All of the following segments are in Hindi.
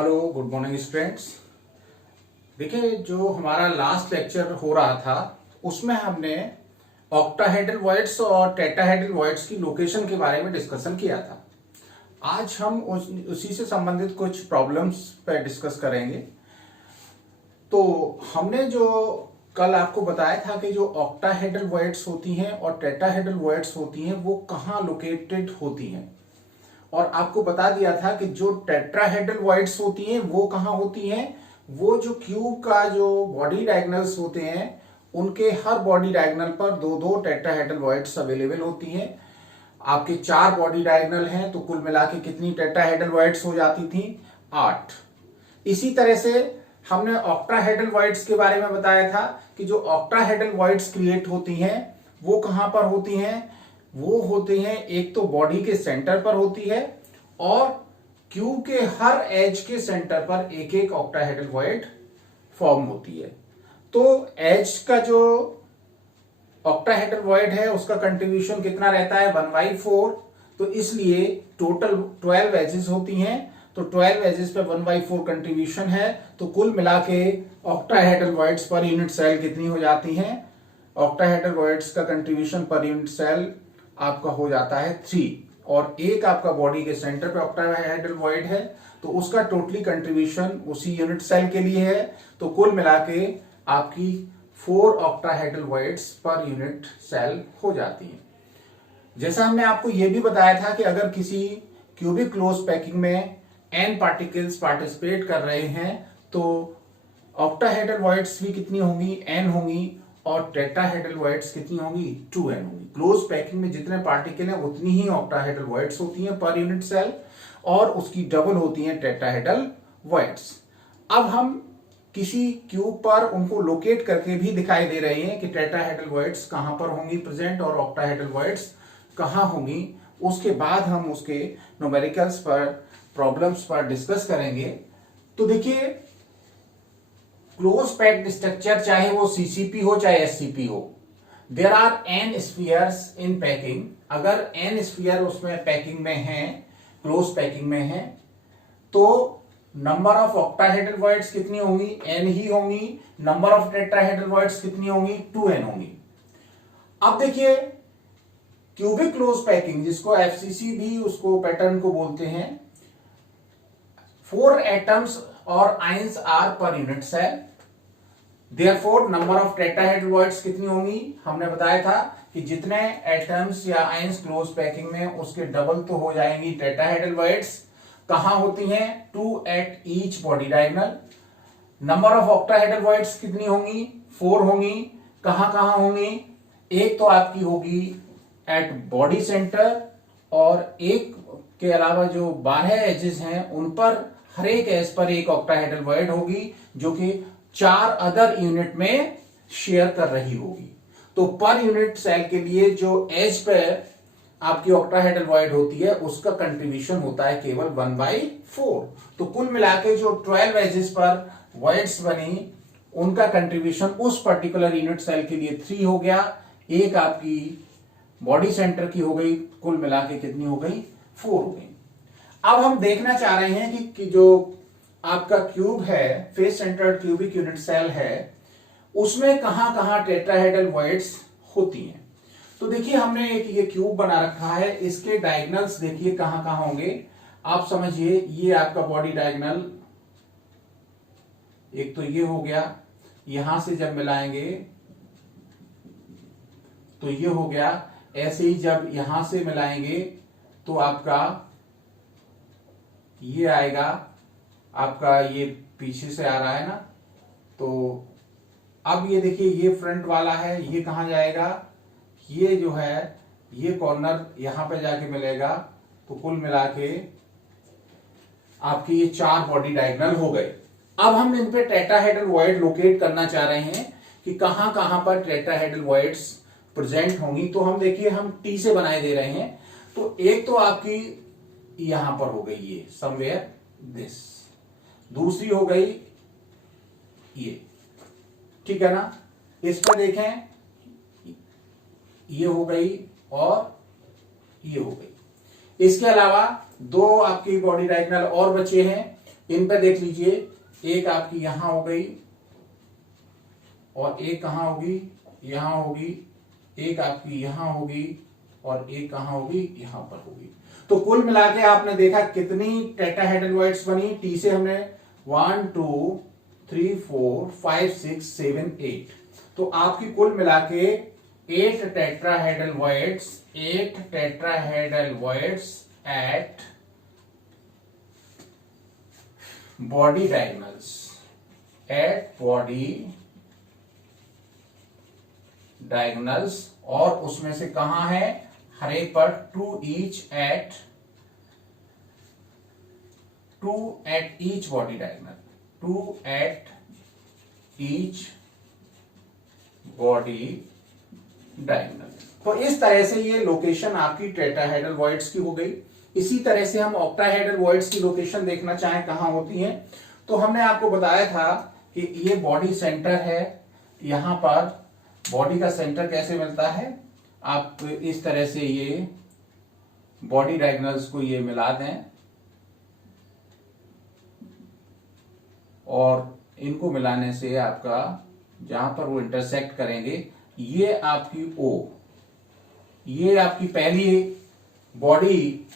Hello, good morning students. देखिए, जो हमारा लास्ट लेक्चर हो रहा था उसमें हमने ऑक्टाहेड्रल वॉइड्स और टेट्राहेड्रल वॉइड्स की लोकेशन के बारे में डिस्कशन किया था। आज हम उसी से संबंधित कुछ प्रॉब्लम्स पर डिस्कस करेंगे। तो हमने जो कल आपको बताया था कि जो ऑक्टाहेड्रल वॉइड्स होती हैं और टेट्राहेड्रल वॉइड्स होती हैं वो कहाँ लोकेटेड होती हैं, और आपको बता दिया था कि जो टेट्राहेड्रल वॉइड्स होती हैं वो कहाँ होती हैं। वो जो क्यूब का जो बॉडी डायगोनल्स होते हैं उनके हर बॉडी डायगोनल पर दो दो टेट्राहेड्रल वॉइड्स अवेलेबल होती हैं। आपके 4 बॉडी डायगोनल हैं तो कुल मिला के कितनी टेट्राहेड्रल वॉइड्स हो जाती थी? 8। इसी तरह से हमने ऑक्टाहेड्रल वॉइड्स के बारे में बताया था कि जो ऑक्टाहेड्रल वॉइड्स क्रिएट होती हैं वो कहां पर होती हैं। वो होते हैं एक तो बॉडी के सेंटर पर होती है और क्यूब के हर एज के सेंटर पर एक एक ऑक्टाहेड्रल वॉइड फॉर्म होती है। तो एज का जो ऑक्टाहेड्रल वॉइड है उसका कंट्रीब्यूशन कितना रहता है? 1/4। तो इसलिए टोटल 12 एजेस होती हैं, तो 12 एजेस पे 1/4 कंट्रीब्यूशन है। तो कुल मिला के octahedral voids per unit cell कितनी हो जाती हैं? ऑक्टाहेड्रल वॉइड्स का कंट्रीब्यूशन पर यूनिट सेल आपका हो जाता है 3, और एक आपका बॉडी के सेंटर पे ऑक्टाहेड्रल वॉइड है तो उसका टोटली कंट्रीब्यूशन उसी यूनिट सेल के लिए है। तो कुल मिला के आपकी 4 octahedral voids per unit cell हो जाती हैं। जैसा हमने आपको यह भी बताया था कि अगर किसी क्यूबिक क्लोज पैकिंग में n पार्टिकल्स पार्टिसिपेट कर रहे हैं तो ऑक्टाहेड्रल वॉइड्स भी कितनी होंगी? n होंगी, और टेट्राहेड्रल वॉइड्स कितनी होंगी? 2n होंगी। क्लोज पैकिंग में जितने पार्टिकल हैं उतनी ही ऑक्टाहेड्रल वॉइड्स होती हैं पर यूनिट सेल, और उसकी डबल होती हैं टेट्राहेड्रल वॉइड्स। अब हम किसी क्यूब पर उनको लोकेट करके भी दिखाई दे रहे हैं कि टेट्राहेड्रल वॉइड्स कहां पर होंगी प्रेजेंट और ऑक्टाहेड्रल वॉइड्स कहां होंगी। उसके बाद हम उसके न्यूमेरिकल्स पर, प्रॉब्लम्स पर डिस्कस करेंगे। तो देखिए, क्लोज पैक्ड स्ट्रक्चर चाहे वो सीसीपी हो चाहे एससीपी हो, there are n spheres in packing. अगर n स्फीयर उसमें पैकिंग में है, क्लोज पैकिंग में है, तो नंबर ऑफ ऑक्टाहेड्रल वॉइड्स कितनी होंगी? n ही होंगी। नंबर ऑफ टेट्राहेड्रल वॉइड्स कितनी होंगी? 2n होंगी। अब देखिए, क्यूबिक क्लोज पैकिंग जिसको एफसीसी भी उसको पैटर्न को बोलते हैं, 4 एटम्स और ions are per unit cell. Therefore number of tetrahedral voids कितनी होंगी? हमने बताया था कि जितने एटम्स या आयंस क्लोज पैकिंग में उसके डबल तो हो जाएंगी टेट्राहेड्रल वॉइड्स। कहां होती हैं? 2 at each body diagonal. Number of octahedral voids कितनी होंगी? 4 होंगी। कहां कहां होंगी? एक तो आपकी होगी एट बॉडी सेंटर, और एक के अलावा जो 12 एजेस हैं उन पर हर एक एज पर एक ऑक्टाहेड्रल वॉइड होगी जो कि 4 अदर यूनिट में शेयर कर रही होगी। तो पर यूनिट सेल के लिए जो एज पे आपकी ऑक्टाहेड्रल वॉइड होती है उसका कंट्रीब्यूशन होता है केवल 1/4। तो कुल मिला के जो 12 एजेस पर वॉइड्स बनी उनका कंट्रीब्यूशन उस पर्टिकुलर यूनिट सेल के लिए 3 हो गया। एक आपकी बॉडी सेंटर की हो गई, कुल मिला के कितनी हो गई? 4 हो गई। अब हम देखना चाह रहे हैं कि जो आपका क्यूब है, face centred cubic unit cell है, उसमें कहां कहां टेट्राहेड्रल वॉइड्स होती हैं। तो देखिए, हमने एक ये क्यूब बना रखा है, इसके डायगोनल्स देखिए कहां कहां होंगे। आप समझिए, ये आपका बॉडी डायगोनल एक तो ये हो गया, यहां से जब मिलाएंगे तो ये हो गया। ऐसे ही जब यहां से मिलाएंगे तो आपका ये आएगा, आपका ये पीछे से आ रहा है ना, तो अब ये देखिए, ये फ्रंट वाला है, ये कहां जाएगा? ये जो है ये कॉर्नर यहां पे जाके मिलेगा। तो कुल मिला के आपके ये 4 बॉडी डायगोनल हो गए। अब हम इन पे टेट्राहेड्रल वॉइड लोकेट करना चाह रहे हैं कि कहां कहां पर टेट्राहेड्रल वॉइड्स प्रेजेंट होंगी। तो हम देखिए, हम टी से बनाए दे रहे हैं। तो एक तो आपकी यहां पर हो गई ये समवेयर दिस, दूसरी हो गई ये, ठीक है ना। इस पर देखें, ये हो गई और ये हो गई। इसके अलावा 2 आपकी बॉडी डायगोनल और बचे हैं। इन पे देख लीजिए, एक आपकी यहां हो गई और एक कहां होगी, यहां होगी, एक आपकी यहां होगी और एक कहां होगी, यहां पर होगी। तो कुल मिला के आपने देखा कितनी टेट्राहेड्रल वॉइड्स बनी। टी से हमने 1 2 3 4 5 6 7 8, तो आपकी कुल मिला के 8 tetrahedral voids at body diagonals, और उसमें से कहां है, हर एक पर 2 at each body diagonal, 2 at each body diagonal। तो इस तरह से ये लोकेशन आपकी टेट्राहेड्रल वॉइड्स की हो गई। इसी तरह से हम ऑक्टाहेड्रल वॉइड्स की लोकेशन देखना चाहें कहां होती है, तो हमने आपको बताया था कि ये बॉडी सेंटर है। यहां पर बॉडी का सेंटर कैसे मिलता है, आप इस तरह से ये बॉडी डायगोनल्स को ये मिला दें और इनको मिलाने से आपका जहां पर वो इंटरसेक्ट करेंगे, ये आपकी ओ, ये आपकी पहली बॉडी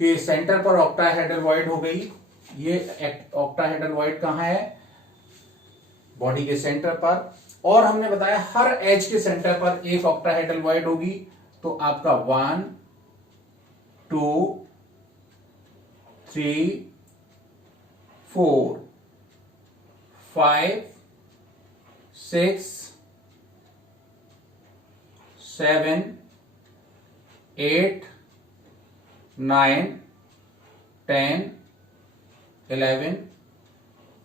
के सेंटर पर ऑक्टाहेड्रल वॉइड हो गई। ये ऑक्टाहेड्रल वॉइड कहां है, बॉडी के सेंटर पर, और हमने बताया हर एज के सेंटर पर एक ऑक्टाहेड्रल वॉइड होगी। तो आपका 1 2 3 4 5 6 7 8 9 10 11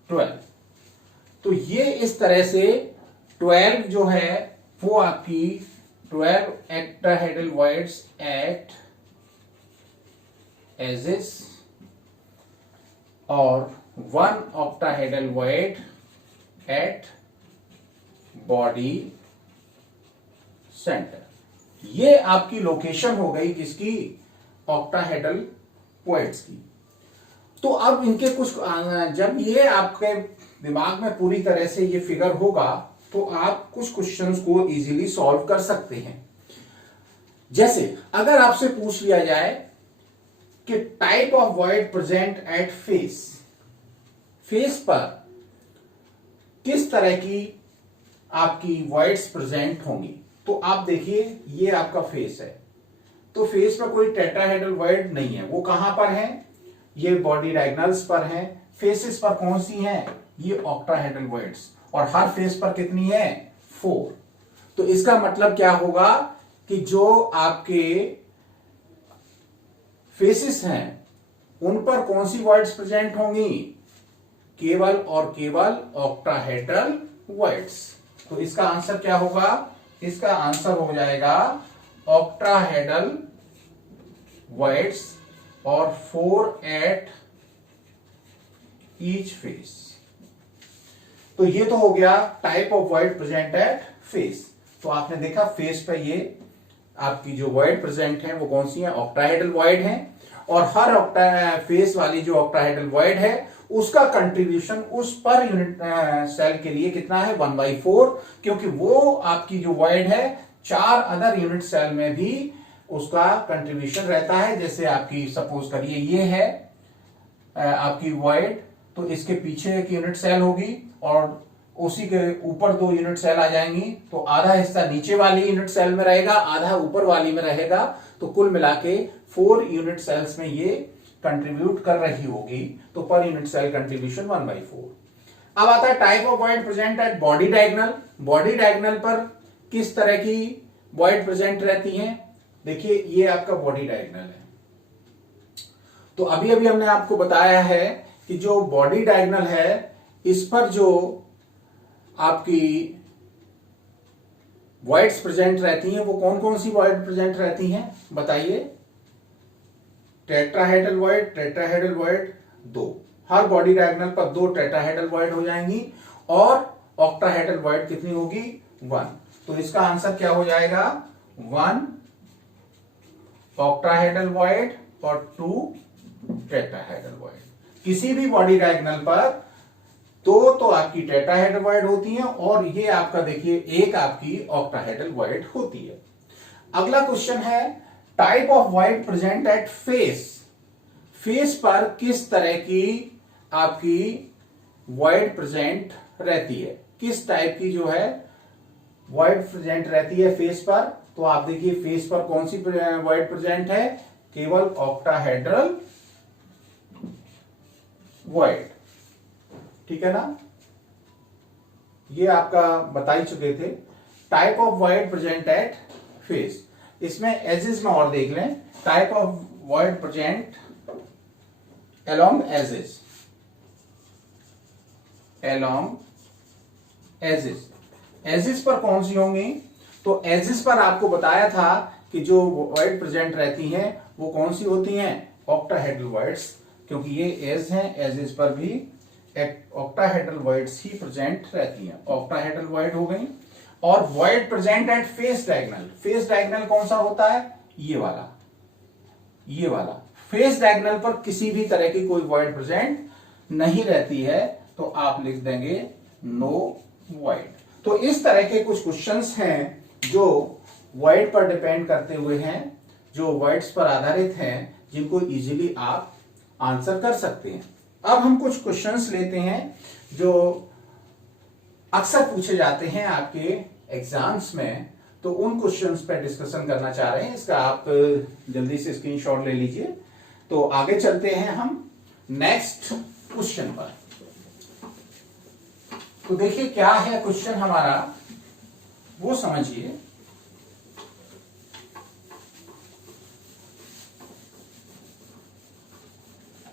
12। तो ये इस तरह से 12 जो है वो आपकी 12 octahedral voids at edges और 1 octahedral void at body center। ये आपकी लोकेशन हो गई किसकी, ऑक्टाहेड्रल वॉइड्स की। तो अब इनके कुछ, जब ये आपके दिमाग में पूरी तरह से ये फिगर होगा तो आप कुछ क्वेश्चंस को इजीली सॉल्व कर सकते हैं। जैसे अगर आपसे पूछ लिया जाए कि type of void present at face, face पर किस तरह की आपकी वॉइड्स प्रेजेंट होंगी, तो आप देखिए ये आपका फेस है, तो फेस पर कोई टेट्राहेड्रल वॉइड नहीं है। वो कहां पर है, ये बॉडी डायगोनल्स पर है। फेसेस पर कौन सी हैं, ये ऑक्टाहेड्रल वॉइड्स, और हर फेस पर कितनी है, 4। तो इसका मतलब क्या होगा कि जो आपके फेसेस हैं उन पर कौन सी वॉइड्स प्रेजेंट होंगी, केवल और केवल ऑक्टाहेड्रल वॉइड्स। तो इसका आंसर क्या होगा, इसका आंसर हो जाएगा ऑक्टाहेड्रल वॉइड्स और 4 एट ईच फेस। तो ये तो हो गया type of void present at face. तो आपने देखा फेस पर ये आपकी जो वॉइड प्रेजेंट है वो कौन सी है, ऑक्टाहेड्रल वॉइड है, और हर फेस वाली जो ऑक्टाहेड्रल वॉइड है उसका कंट्रीब्यूशन उस पर यूनिट सेल के लिए कितना है, 1/4, क्योंकि वो आपकी जो वॉइड है 4 अदर यूनिट सेल में भी उसका कंट्रीब्यूशन रहता है। जैसे आपकी सपोज करिए ये है आपकी वॉइड, तो इसके पीछे एक यूनिट सेल होगी और उसी के ऊपर 2 यूनिट सेल आ जाएंगी, तो आधा हिस्सा नीचे वाली यूनिट सेल में रहेगा, आधा ऊपर वाली में रहेगा। तो कुल मिला के 4 यूनिट सेल्स में ये कंट्रीब्यूट कर रही होगी, तो पर यूनिट सेल कंट्रीब्यूशन 1/4। अब आता है type of void present at body diagonal. Body diagonal पर किस तरह की वॉइड प्रेजेंट रहती है, देखिए ये आपका बॉडी डायगोनल है। तो अभी अभी हमने आपको बताया है कि जो बॉडी डायगोनल है इस पर जो आपकी वॉइड्स प्रेजेंट रहती हैं वो कौन कौन सी वॉइड प्रेजेंट रहती हैं, बताइए। टेट्राहेड्रल वॉइड 2, हर बॉडी डायगोनल पर 2 टेट्राहेड्रल वॉइड हो जाएंगी, और ऑक्टाहेड्रल वॉइड कितनी होगी, 1। तो इसका आंसर क्या हो जाएगा, 1 ऑक्टाहेड्रल वॉइड और 2 टेट्राहेड्रल वॉइड। किसी भी बॉडी डायगोनल पर तो आपकी टेट्राहेड्रल वॉइड होती है और ये आपका देखिए एक आपकी ऑक्टाहेड्रल वॉइड होती है। अगला क्वेश्चन है type of void present at face. Face पर किस तरह की आपकी वॉइड प्रेजेंट रहती है, किस टाइप की जो है वॉइड प्रेजेंट रहती है फेस पर। तो आप देखिए फेस पर कौन सी वॉइड प्रेजेंट है, केवल ऑक्टाहेड्रल वॉइड, ठीक है ना, ये आपका बता ही चुके थे। Type of void present at face, इसमें एजेस में और देख लें। Type of void present along edges, along edges, edges पर कौन सी होंगी, तो edges पर आपको बताया था कि जो वॉइड प्रेजेंट रहती हैं वो कौन सी होती हैं, ऑक्टाहेड्रल वॉइड्स, क्योंकि ये एज हैं, एजेस पर भी ऑक्टाहेड्रल वॉइड्स ही प्रेजेंट रहती हैं, ऑक्टाहेड्रल वॉइड हो गई। और void present at face diagonal, face diagonal कौन सा होता है, ये वाला, ये वाला। फेस डायगोनल पर किसी भी तरह की कोई वॉइड प्रेजेंट नहीं रहती है, तो आप लिख देंगे नो वॉइड। तो इस तरह के कुछ क्वेश्चंस हैं जो वॉइड पर डिपेंड करते हुए हैं, जो वॉइड्स पर आधारित हैं, जिनको इजीली आप आंसर कर सकते हैं। अब हम कुछ क्वेश्चंस लेते हैं जो अक्सर पूछे जाते हैं आपके एग्जाम्स में, तो उन क्वेश्चंस पे डिस्कशन करना चाह रहे हैं। इसका आप जल्दी से स्क्रीनशॉट ले लीजिए। तो आगे चलते हैं हम नेक्स्ट क्वेश्चन पर। तो देखिए क्या है क्वेश्चन हमारा, वो समझिए।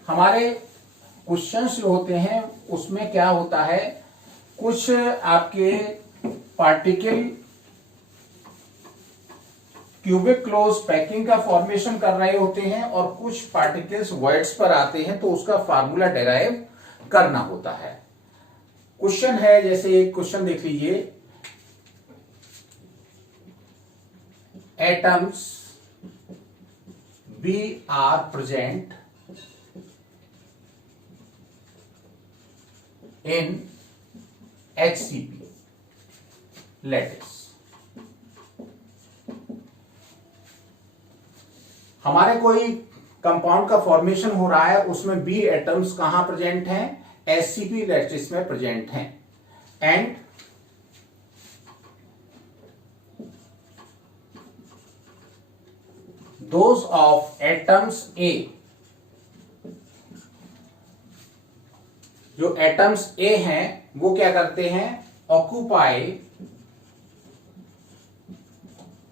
हमारे क्वेश्चंस जो होते हैं उसमें क्या होता है, कुछ आपके पार्टिकल क्यूबिक क्लोज पैकिंग का फॉर्मेशन कर रहे होते हैं और कुछ पार्टिकल्स वॉइड्स पर आते हैं, तो उसका फार्मूला डेराइव करना होता है। क्वेश्चन है, जैसे एक क्वेश्चन देख लीजिए, atoms B are present in HCP lattice. हमारे कोई कंपाउंड का फॉर्मेशन हो रहा है, उसमें बी एटम्स कहां प्रेजेंट हैं, HCP लैटिस में प्रेजेंट हैं, and those of atoms A, जो एटम्स ए हैं वो क्या करते हैं, ऑक्यूपाई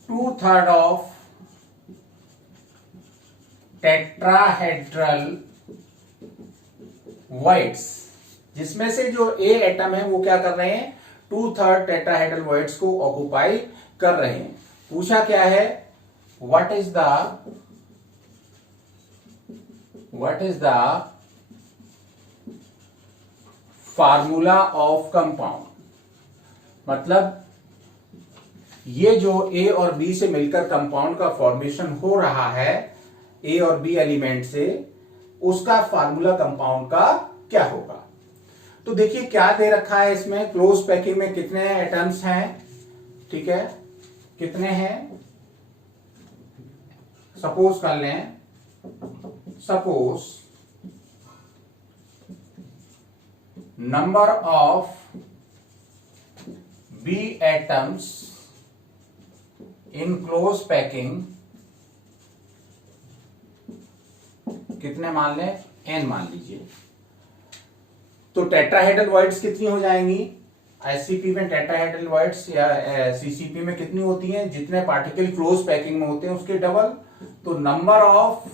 2/3 ऑफ टेट्राहेड्रल वॉइड्स, जिसमें से जो ए एटम है वो क्या कर रहे हैं, 2/3 टेट्राहेड्रल वॉइड्स को ऑक्यूपाई कर रहे हैं। पूछा क्या है, what is the formula of compound, मतलब ये जो ए और बी से मिलकर कंपाउंड का फॉर्मेशन हो रहा है, ए और बी एलिमेंट से, उसका फार्मूला कंपाउंड का क्या होगा। तो देखिए क्या दे रखा है इसमें, क्लोज पैकिंग में कितने एटम्स हैं, ठीक है, कितने हैं, सपोज कर लें, suppose number of B atoms in close packing कितने मान लें, n मान लीजिए। तो टेट्राहेड्रल वॉइड्स कितनी हो जाएंगी, HCP में टेट्राहेड्रल वॉइड्स या CCP में कितनी होती हैं, जितने पार्टिकल क्लोज पैकिंग में होते हैं उसके डबल। तो number of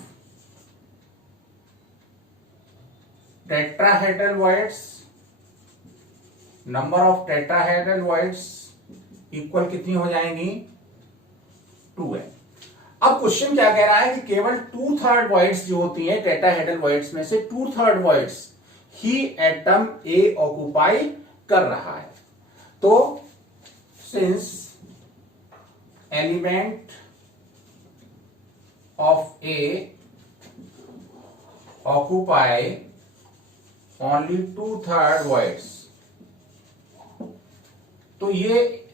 tetrahedral voids equal कितनी हो जाएंगी, 2n। अब क्वेश्चन क्या कह रहा है कि केवल 2/3 वॉइड्स जो होती हैं टेट्राहेड्रल वॉइड्स में से 2/3 voids he atom A occupy कर रहा है। तो since element of A occupy only 2/3 voids. तो ये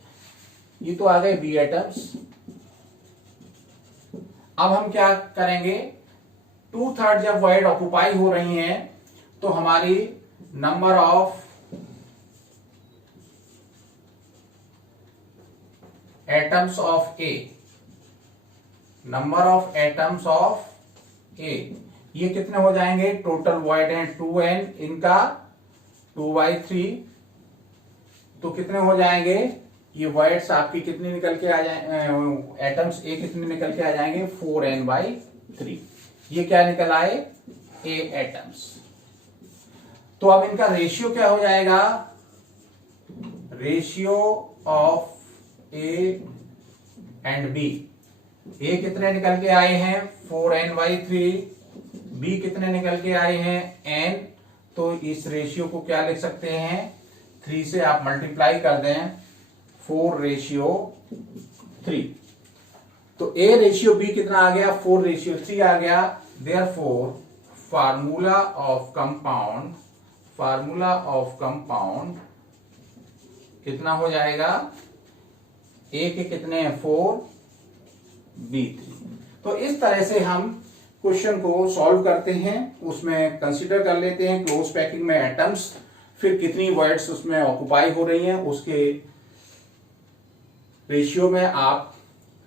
तो आ गए बी एटम्स। अब हम क्या करेंगे, 2/3 जब वॉइड ऑक्युपाई हो रही हैं तो हमारी number of atoms of A, number of atoms of A, ये कितने हो जाएंगे, टोटल वॉइड है 2n, इनका 2/3, तो कितने हो जाएंगे, ये वॉइड्स आपकी कितनी निकल के आ जाए, एटम्स ए कितने निकल के आ जाएंगे, 4n/3। ये क्या निकल आए, ए एटम्स। तो अब इनका रेशियो क्या हो जाएगा, ratio of A and B. A कितने निकल के आए हैं, 4n/3, बी कितने निकल के आए हैं, n। तो इस रेशियो को क्या लिख सकते हैं, 3 से आप मल्टीप्लाई कर दें, 4/3। तो ए रेशियो बी कितना आ गया, 4/3 आ गया। देयरफॉर फार्मूला ऑफ कंपाउंड कितना हो जाएगा, ए के कितने हैं 4, बी 3। तो इस तरह से हम क्वेश्चन को सॉल्व करते हैं, उसमें कंसीडर कर लेते हैं क्लोज पैकिंग में एटम्स, फिर कितनी वॉइड्स उसमें ऑक्युपाई हो रही हैं, उसके रेशियो में आप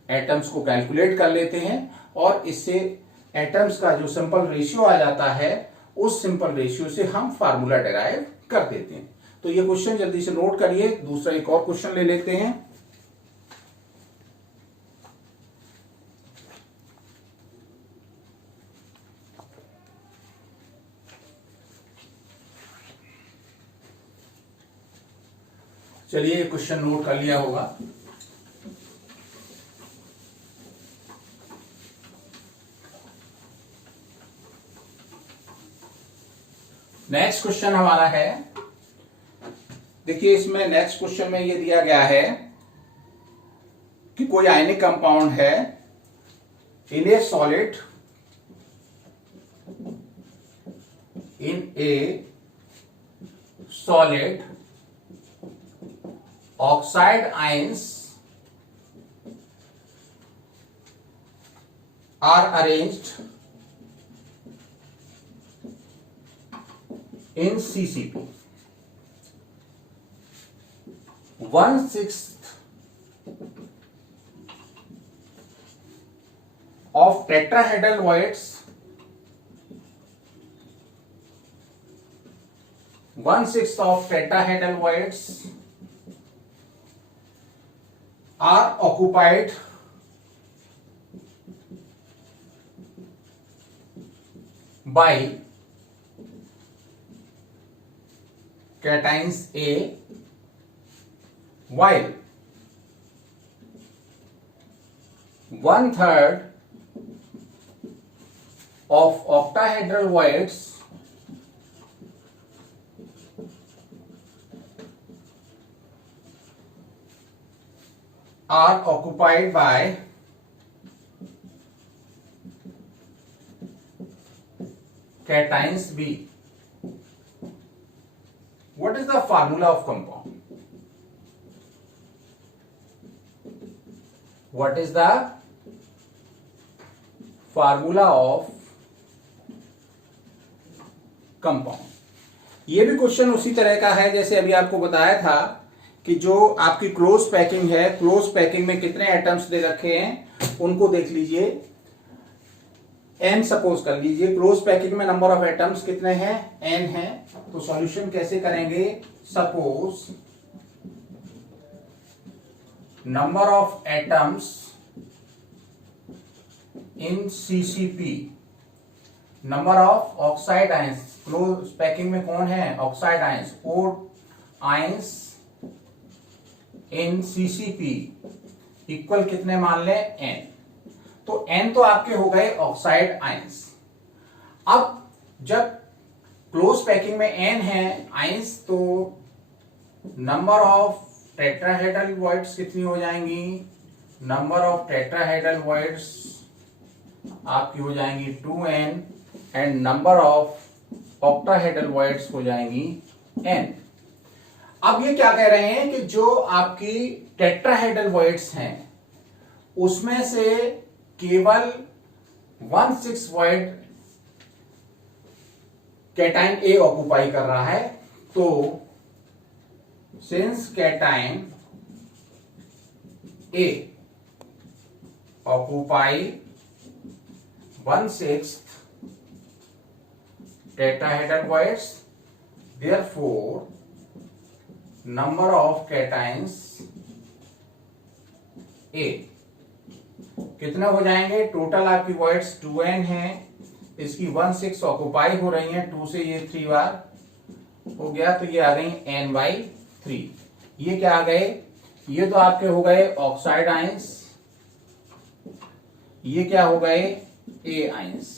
एटम्स को कैलकुलेट कर लेते हैं, और इससे एटम्स का जो सिंपल रेशियो आ जाता है, उस सिंपल रेशियो से हम फार्मूला डिराइव कर देते हैं। तो ये क्वेश्चन जल्दी से नोट करिए। दूसरा एक और क्वेश्चन ले लेते हैं। चलिए क्वेश्चन नोट कर लिया होगा। नेक्स्ट क्वेश्चन हमारा है, देखिए इसमें नेक्स्ट क्वेश्चन में ये दिया गया है कि कोई आयनिक कंपाउंड है in a solid, oxide ions are arranged in CCP. 1/6 of tetrahedral voids, 1/6 of tetrahedral voids are occupied by cations A, while 1/3 of octahedral voids are occupied by cations B. What is the formula of compound? What is the formula of compound? ये भी क्वेश्चन उसी तरह का है जैसे अभी आपको बताया था कि जो आपकी क्लोज पैकिंग है, क्लोज पैकिंग में कितने एटम्स दे रखे हैं उनको देख लीजिए। n सपोज कर लीजिए, क्लोज पैकिंग में नंबर ऑफ एटम्स कितने हैं, n है। तो सॉल्यूशन कैसे करेंगे, suppose number of atoms in CCP, number of oxide ions, close packing में कौन है, oxide ions, O ions in CCP equal कितने मान लें, n। तो n तो आपके हो गए ऑक्साइड आयंस। अब जब क्लोज पैकिंग में n है आयंस, तो नंबर ऑफ टेट्राहेड्रल वॉइड्स कितनी हो जाएंगी, नंबर ऑफ टेट्राहेड्रल वॉइड्स आपकी हो जाएंगी 2n, and number of octahedral voids हो जाएंगी n। अब ये क्या कह रहे हैं कि जो आपकी टेट्राहेड्रल वॉइड्स हैं उसमें से केवल 1/6 वॉइड कैटाइन A ऑक्यूपाई कर रहा है। तो since cation A occupy 1/6 tetrahedral voids, therefore number of cations A कितने हो जाएंगे? टोटल आपकी वॉइड्स 2n है, इसकी 1/6 ऑक्यूपाई हो रही है, 2 से ये 3 बार हो गया तो ये आ गई n/3। ये क्या आ गए? ये तो आपके हो गए ऑक्साइड आयंस, ये क्या हो गए? A ions.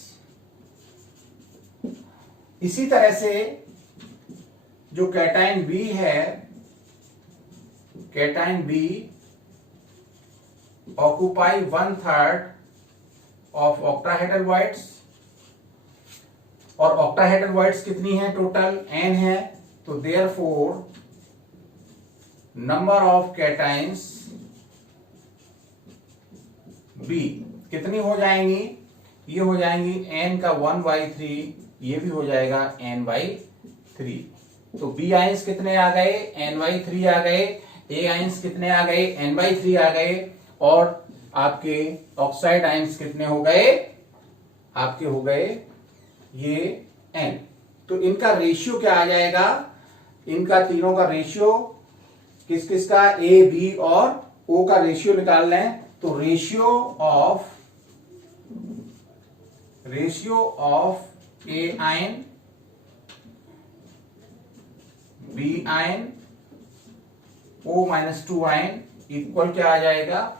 इसी तरह से जो कैटाइन B है, cation B occupy 1/3 of octahedral voids, और ऑक्टाहेड्रल वॉइड्स कितनी है? टोटल n है। तो देयरफॉर नंबर ऑफ कैटाइन्स B कितनी हो जाएंगी? ये हो जाएंगी n का 1/3, ये भी हो जाएगा n/3। तो B आयंस कितने आ गए? n/3 आ गए। A आयंस कितने आ गए? n/3 आ गए। और आपके ऑक्साइड आयंस कितने हो गए? आपके हो गए ये n। तो इनका रेशियो क्या आ जाएगा? इनका तीनों का रेशियो किस किस का? A, B और O का रेशियो निकाल लें। तो ratio of A ion, B ion, O-2 ion equal क्या आ जाएगा?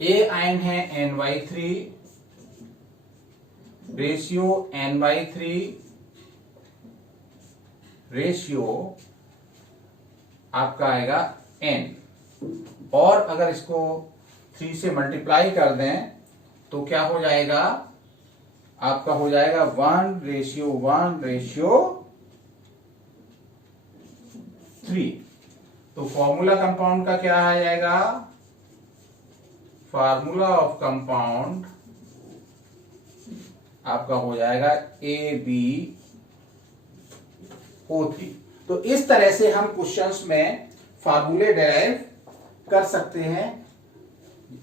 A आयन है n/3, रेशियो n/3, रेशियो आपका आएगा n। और अगर इसको 3 से मल्टीप्लाई कर दें तो क्या हो जाएगा? आपका हो जाएगा 1:1:3। तो फॉर्मूला कंपाउंड का क्या आ जाएगा? फार्मूला ऑफ कंपाउंड आपका हो जाएगा AbO3। तो इस तरह से हम क्वेश्चंस में फार्मूले डेराइव कर सकते हैं।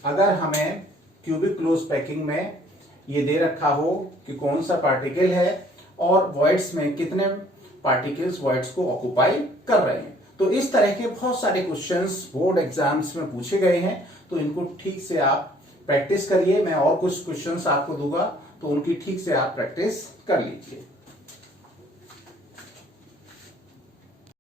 अगर हमें क्यूबिक क्लोज पैकिंग में ये दे रखा हो कि कौन सा पार्टिकल है और वॉइड्स में कितने पार्टिकल्स वॉइड्स को ऑक्यूपाई कर रहे हैं। तो इस तरह के बहुत सारे क्वेश्चंस बोर्ड एग्जाम्स में पूछे गए हैं। तो इनको ठीक से आप प्रैक्टिस करिए। मैं और कुछ क्वेश्चंस आपको दूंगा तो उनकी ठीक से आप प्रैक्टिस कर लीजिए।